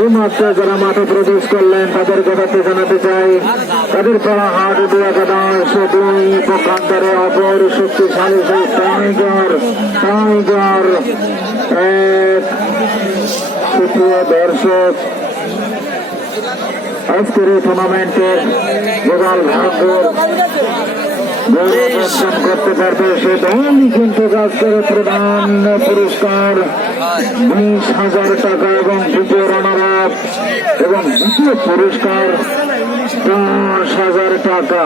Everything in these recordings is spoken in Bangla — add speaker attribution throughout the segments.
Speaker 1: এই মাত্র যারা মাঠে প্রবেশ করলেন, তাদের কথাতে জানাতে চাই। তাদের পড়া হাট দুই একাদশ দুই পক্ষান্তরে অপর শক্তিশালী সেই টাইগার টাইগার। সুপ্রিয় দর্শক, আজকের এই টুর্নামেন্টের গোপাল ভাগ্য গৌরব অর্জন করতে পারবে সে দলই কিন্তু আজকের প্রধান পুরস্কার। বিশ হাজার টাকা এবং দ্বিতীয় রানার এবং দ্বিতীয় পুরস্কার দশ হাজার টাকা।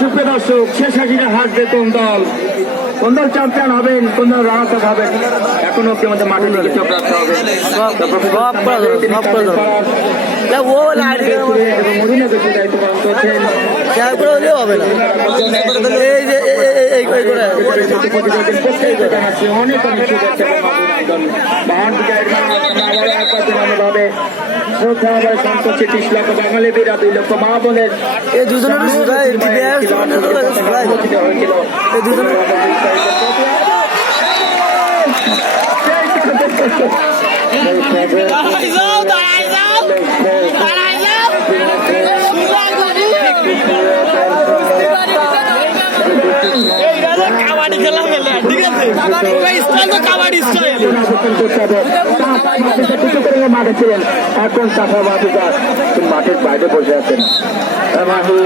Speaker 1: সুপ্রিয় দর্শক, শেষ হাজিরা হাসবে কোন দল। কোন দল চ্যাম্পিয়ন হবেন কোন দল রানার আপ হবেন এখনও কি আমাদের মাঠে দিকে চোখ রাখতে হবে।
Speaker 2: ও
Speaker 1: এবং মরিনা কিছু দায়িত্ব পালন করছেন।
Speaker 2: হবে না। এই যে এই- করে?
Speaker 1: অনেক অনেক শুভেচ্ছা ভাবে শ্রদ্ধা আমার সন্তোষী ত্রিশ লক্ষ বাঙালি বীরা দুই লক্ষ মা বোনের
Speaker 2: এই দুজনের
Speaker 1: হয়েছিল
Speaker 2: এই দুজনের
Speaker 3: দাঁড়াই যাও কাবাডি খেলা মেলে ঠিক আছে? স্টাইল। তো কাবাডি স্টাইল।
Speaker 1: মাঠে ছিলেন এখন চাষা বাতিকা মাঠের বাইরে বসে আছেন। মাঠে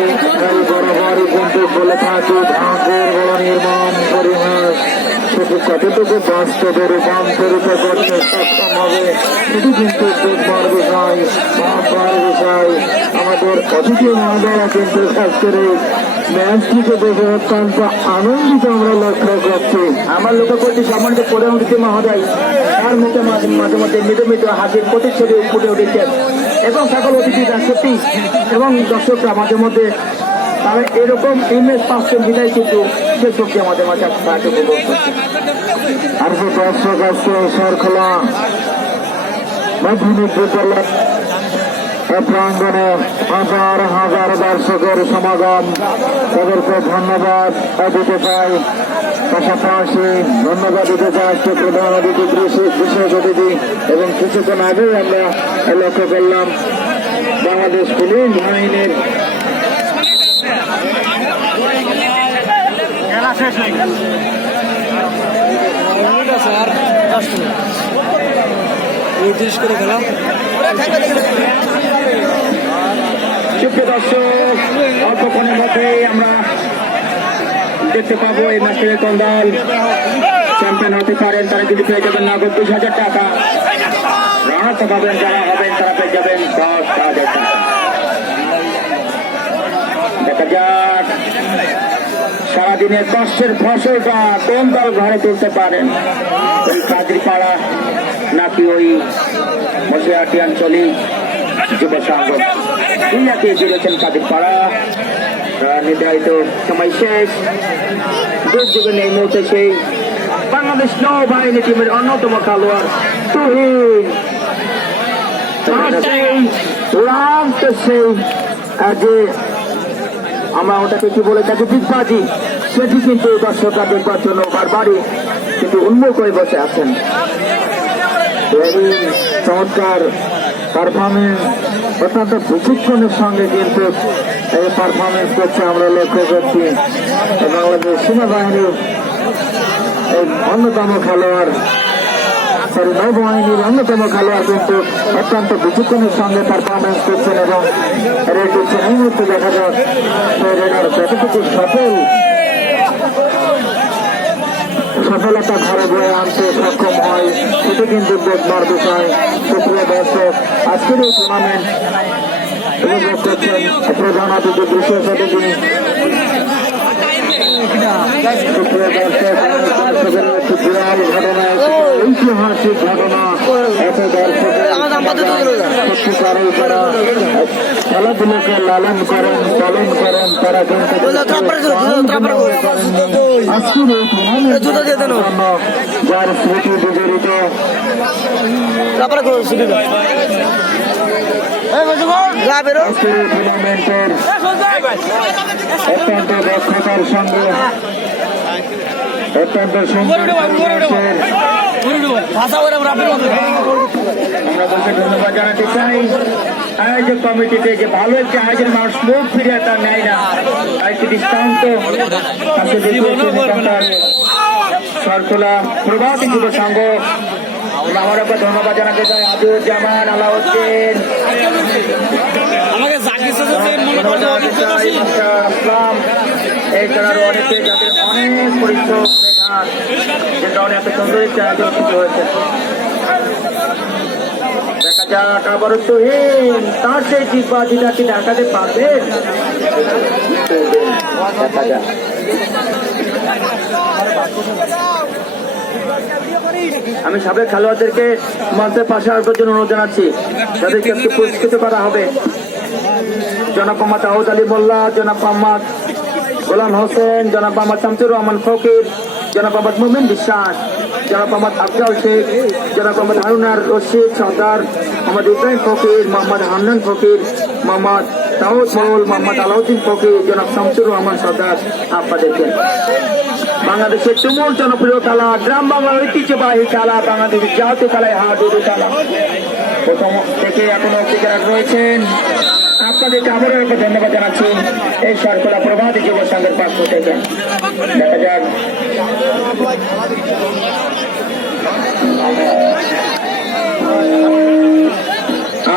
Speaker 1: বরাবরই কিন্তু বলে থাকে ভাগ্যের বড় নির্মাণ পরিমাণ শুধু কতটুকু বাস্তবে রূপান্তরিত করতে সক্ষম হবে সেটি কিন্তু দেখবার বিষয় ভাববার বিষয় আমাদের অতিথি মহোদয়া কিন্তু আজকের এই ম্যাচটিকে দেখে অত্যন্ত আনন্দিত আমরা লক্ষ্য করছি আমার লক্ষ্য করছি সম্মানিত প্রধানমন্ত্রী মহোদয় তার মুখে মাঝে মাঝে মধ্যে মৃদু মৃদু হাসির প্রতিচ্ছবি ফুটে উঠেছেন এবং সকল অতিথিরা সত্যি এবং দর্শকরা মাঝে মধ্যে তারা এরকম ইমেজ পাচ্ছেন বিদায় কিন্তু সে শক্তি আমাদের মাঝে সাহায্য করছে আর যে দর্শক আসছে সরখোলা মাধ্যমিক বিদ্যালয় প্রাঙ্গনে হাজার হাজার দর্শকের সমাগম। তাদেরকে ধন্যবাদ। দিতে চাই পাশাপাশি ধন্যবাদ দিতে চাই প্রধান অতিথি বিশেষ বিশেষ অতিথি, এবং কিছুক্ষণ আগেই আমরা লক্ষ্য করলাম বাংলাদেশ পুলিশ বাহিনীর
Speaker 2: নির্দেশ করে খেলাম
Speaker 1: সুপ্রিয় দর্শক, অল্পক্ষণের মধ্যেই আমরা দেখতে পাবো এই ম্যাচের কোন দল চ্যাম্পিয়ন হতে পারেন। তারা কিন্তু পেয়ে যাবেন নগদ বিশ হাজার টাকা। রানাতে পাবেন যারা হবেন, তারা পেয়ে যাবেন দশ হাজার টাকা। দেখা যাক। সারাদিনের কষ্টের ফসলটা কোন দল ঘরে তুলতে পারেন ওই কাজরিপাড়া নাকি ওই মশিয়াটি আঞ্চলিক যুব সংঘ? দুইয়াকে চলেছেন কাদিরপাড়া আহ, নির্ধারিত সময় শেষ। দুর্যোগে নেই মুহূর্তে সেই বাংলাদেশ নৌবাহিনী টিমের অন্যতম খেলোয়াড় তুহিন। সেই যে আমরা ওটাকে কি বলে থাকি? দিকবাজি সেটি কিন্তু দর্শকরা দেখবার জন্য বারবারই কিন্তু উন্মুখ হয়ে বসে আছেন। চমৎকার পারফরমেন্স অত্যন্ত প্রশিক্ষণের সঙ্গে কিন্তু এই পারফরমেন্স করছে আমরা লক্ষ্য করছি। বাংলাদেশ সেনাবাহিনীর অন্যতম খেলোয়াড় সরি নৌবাহিনীর অন্যতম খেলোয়াড় কিন্তু অত্যন্ত বিচক্ষণের সঙ্গে পারফরমেন্স করছেন এবং রেড করছেন এই মুহূর্তে দেখা যাক রেডার কতটুকু সফল সফলতা ঘরে বয়ে আনতে সক্ষম হয়, সেটি কিন্তু দেখবার বিষয়। সুপ্রিয় দর্শক, আজকের এই টুর্নামেন্ট উপভোগ করছেন প্রধান অতিথি, বিশেষ অতিথি সুপ্রিয় দর্শক দর্শকের একটি বিরাট ঘটনা একটি ঐতিহাসিক ঘটনা এত দর্শকের
Speaker 2: দিল
Speaker 1: সত্যিকারের যারা লালন করেন পালন করেন তারা কিন্তু আজকের এই টুর্নামেন্ট
Speaker 2: জুতো দিয়ে দেন।
Speaker 1: জন্য যার স্মৃতি বিজড়িত। টুর্নামেন্টের অত্যন্ত দক্ষতার সঙ্গে অত্যন্ত সুন্দর
Speaker 3: আয়োজক ভালো একটি আয়োজন মানুষ মুখ ফিরে তার নেয় না। একটি দৃষ্টান্ত। সরকুলা প্রভাতী যুব সংঘ। আমার একবার ধন্যবাদ জানাতে চাই আলাউদ্দিন।
Speaker 1: মনে
Speaker 3: চাই মাস্টার আসলাম। এছাড়াও অনেকে যাদের অনেক পরিশ্রম মেধা যে কারণে এত সুন্দর একটি আয়োজন হয়েছে। দেখা যাক আবার তুহিন তার সেই জিব্বাজিটা কি দেখাতে পারবেন আমি সাবেক খেলোয়াড়দেরকে মঞ্চের পাশে আসবার জন্য অনুরোধ জানাচ্ছি। তাদেরকে একটু পুরস্কৃত করা হবে। জনাব মোহাম্মদ আউদ আলী মোল্লা, জনাব মোহাম্মদ গোলাম হোসেন, জনাব মোহাম্মদ শামসুর রহমান ফকির, জনাব মোহাম্মদ মুমিন বিশ্বাস, জনাব মোহাম্মদ আফজাল শেখ, জনাব মোহাম্মদ হারুনার রশিদ সর্দার, মোহাম্মদ ইব্রাহিম ফকির, মোহাম্মদ হান্নান ফকির, মোহাম্মদ দাউদ মরুল মোহাম্মদ আলাউদ্দিন ফকির, জনাব শামসুর রহমান সর্দার আপনাদেরকে বাংলাদেশের তুমুল জনপ্রিয় খেলা, গ্রাম বাংলার ঐতিহ্যবাহী খেলা, বাংলাদেশের জাতীয় খেলায় হাডুডু খেলা। প্রথম থেকে এখনও যারা রয়েছেন। আপনাদেরকে আবারও একবার ধন্যবাদ জানাচ্ছি। এই সরকলা প্রভাতী যুব সংঘের পক্ষ থেকে। দেখা যাক।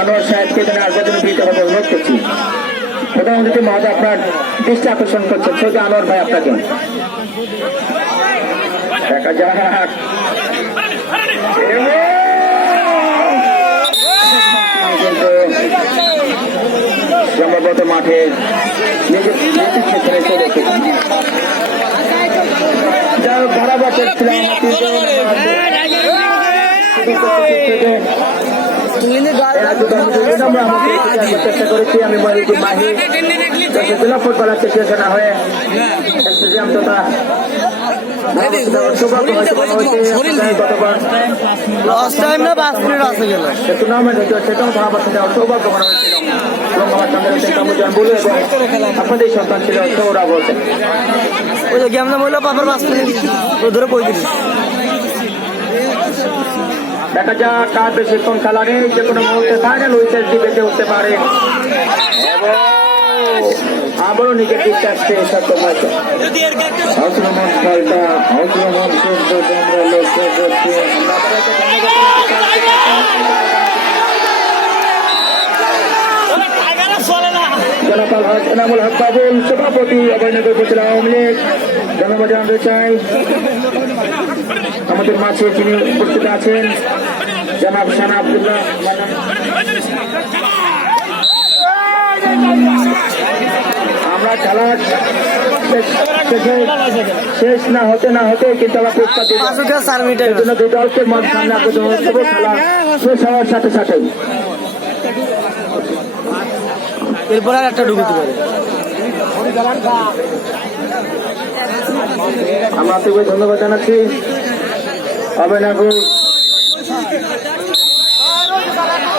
Speaker 3: আনোয়ার সাহেবকে জন্য দিতে হবে অনুরোধ করছি। প্রধানমন্ত্রী মহোদয় আপনার দৃষ্টি আকর্ষণ করছেন সৈয়দ আনোয়ার ভাই আপনাকে। দেখা যাক। সম্ভবত মাঠে নিজের নিজের আমরা আমাকে চেষ্টা করেছি আমি মহিউদ্দিন মাহি জেলা ফুটবল অ্যাসোসিয়েশন হয়ে স্টেডিয়াম তথা আপনাদের সন্তান ছিল সৌরভ হোসেন
Speaker 2: ওই যে গেম না বলল পাপার পাঁচ মিনিট ধরে দিবি?
Speaker 3: দেখা যাক কার বেশিক্ষণ খেলা নেই যে কোনো মুহূর্তে ফাইনাল উইকেট বেঁচে উঠতে পারে। আবারও নিজের দিকটা আসছে সত্য ম্যাচে আক্রমণ খেলটা আক্রমণ কিন্তু আমরা লক্ষ্য করছি জনপাল হক এনামুল হক বাবুল সভাপতি অভয়নগর উপজেলা আওয়ামী লীগ। ধন্যবাদ জানাতে চাই। আমাদের মাঝে তিনি উপস্থিত আছেন জনাব সানা আবদুল্লাহ। আমরা খেলার শেষ- না হতে না হতে কিন্তু আমরা পুরস্কার জন্য দলকে সামনে আবেদন করব খেলা শেষ হওয়ার সাথে সাথেই।
Speaker 2: এরপর আর একটা ঢুকতে পারে
Speaker 3: আমরা আপনাকে ধন্যবাদ জানাচ্ছি। অভয়নগর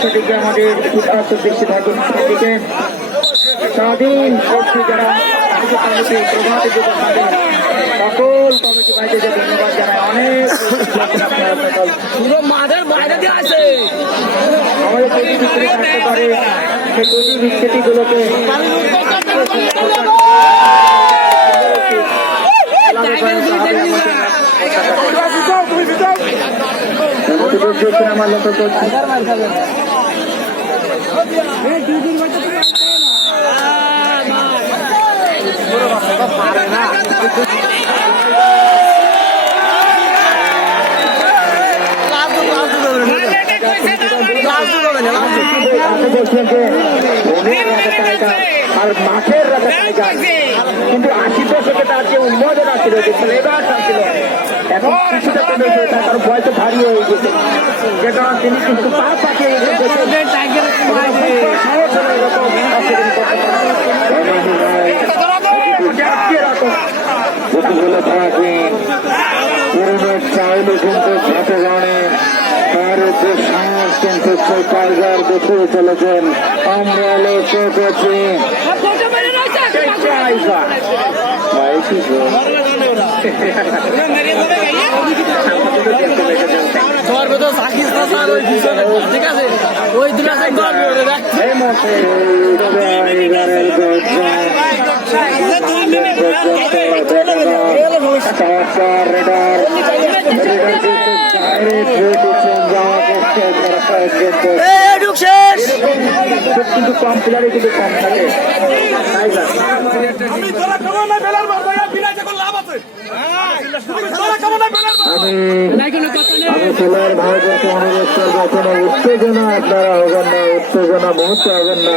Speaker 3: সেদিকে আমাদের সকল কমিটি
Speaker 1: বাইরে দিয়ে আসে
Speaker 3: আমাদের তৈরি থাকতে পারে তৈরি বিচ্ছেদিগুলোকে আমার লক্ষ্য করছি
Speaker 2: ধরে না
Speaker 3: আর মাঠের রাজা টাইগার দশকে তার যে উন্মোদনা ছিল যে ফ্লেভারটা ছিল এখন কিছুটা কমে গিয়ে তার কারণ বয়সে ভারী হয়ে গেছে যে কারণে তিনি কিন্তু পা পাঠিয়ে থাকে চাইলে কিন্তু ঘটে জানে তার যে সাহস কিন্তু কারগার দেখিয়ে চলেছেন আমরা লক্ষ্য করছি ভাই কি গো?
Speaker 1: ধরবে তো সাকিস না স্যার ওই পিছনে ঠিক আছে ওই
Speaker 3: কিন্তু কম প্লেয়ারে কিন্তু কম থাকে আমি খেলার ভাইদেরকে অনুরোধ করব কোনো উত্তেজনা আপনারা হবেন না উত্তেজনা মুহূর্তে হবেন না